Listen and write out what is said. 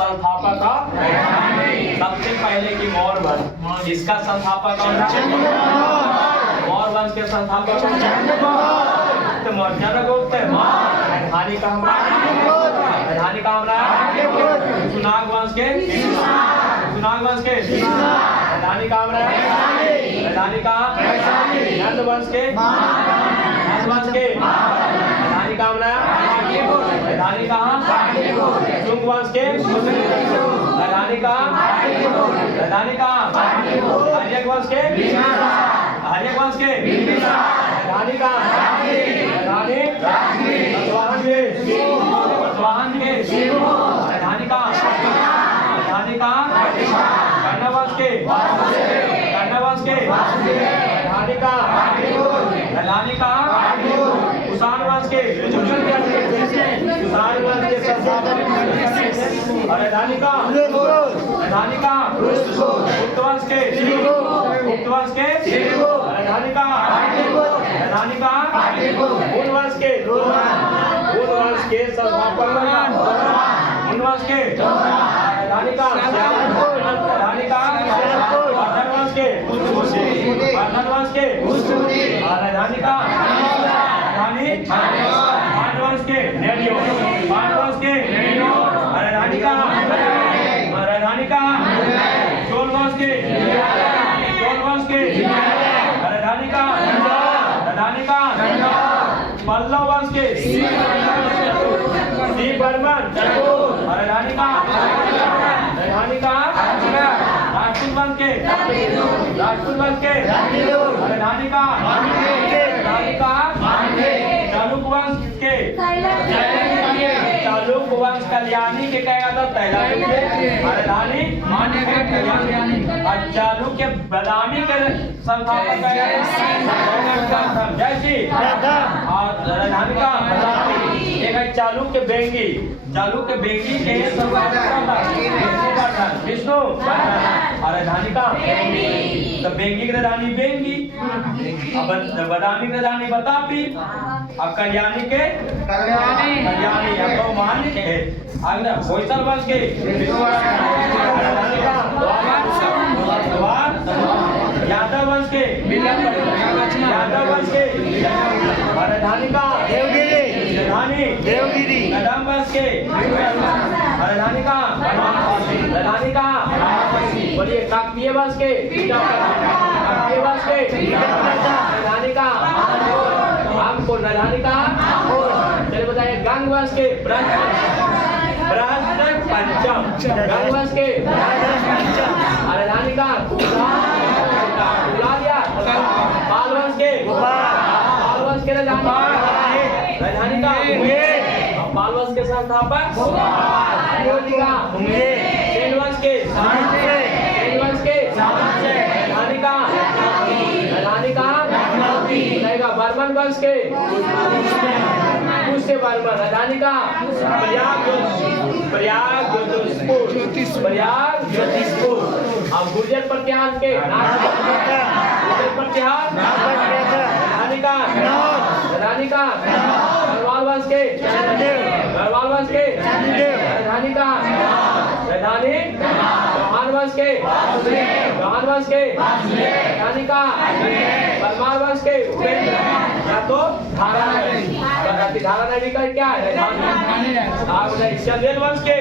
संस्थापक सबसे पहले की मौर्य वंश, इसका संस्थापक कौन था? मौर्य वंश के संस्थापक तो मौर्यगुप्त। राजधानी कहाँ? राजधानी कहाँ रहा? सुनाग वंश के सुनाग वंश के राजधानी कहाँ रहा? राजधानी कहाँ? नंद वंश के नंद वंश के राजधानी कहाँ रहा? राजधानी कहाँ? शुंग वंश के राजधानी कहाँ? राजधानी कहाँ? आर्यक वंश के आर्यक वंश के राजधानी कहाँ? राजधानी सतवाहन के सतवाहन के राजधानी कहाँ? राजधानी कहाँ? कर्ण वंश के कर्ण वंश के राजधानी कहाँ? राजधानी कहाँ? कुषाण वंश के कुषाण वंश के संस्थापक राजधानी कहाँ? राजधानी कहाँ? गुप्त वंश के गुप्त वंश के राजधानी कहाँ? राजधानी कहाँ? हुन वंश के हुन वंश के संस्थापक हुन वंश के राजधानी कहाँ? राजधानी कहाँ? वर्धन वंश के वर्धन वंश के राजधानी कहाँ? राजधानी पांड वंश के पांड वंश के राजधानी कहाँ? राजधानी कहाँ? चोल वंश के चोल वंश के राजधानी कहाँ? राजधानी कहाँ? पल्लव वंश के सी बर्मन राजधानी कहाँ? राजधानी कहाँ? राजपूत वंश के राजपूत वंश के राजधानी कहाँ? राजधानी कहाँ? चालुक वंश के चालुक वंश कल्याणी के कहा जाता है राजधानी और चालुक्य बदामी के संस्थापक जैसी और राजधानी का एक चालुक्य बेंगी चालुक्य बेंगी के विष्णु और राजधानी का तो बेंगी की राजधानी बेंगी अब बदामी की राजधानी बतापी अब कल्याणी के कल्याणी अब मान के अगला होयसल वंश के राजधानी का यादव वंश के यादव वंश के राजधानी का राजधानी कदम वंश के राजधानी का राजधानी का बोलिए काकतीय वंश के काकतीय वंश के राजधानी का आपको राजधानी का चलिए बताइए गंग वंश के पंचम गंग वंश के राजधानी का पाल वंश के पाल वंश के राजधानी का पाल वंश के संस्थापक सेन वंश के सेन वंश के राजधानी का राजधानी का बर्मन वंश के पुष्य बर्मन राजधानी का प्रयाग ज्योतिषपुर अब गुर्जर प्रत्याहार के गुर्जर प्रत्याहार राजधानी का राजधानी का गढ़वाल वंश के गढ़वाल वंश के राजधानी का राजधानी चौहान वंश के चौहान वंश के राजधानी का परमार वंश के या तो धारा नदी का क्या है? चंदेल वंश के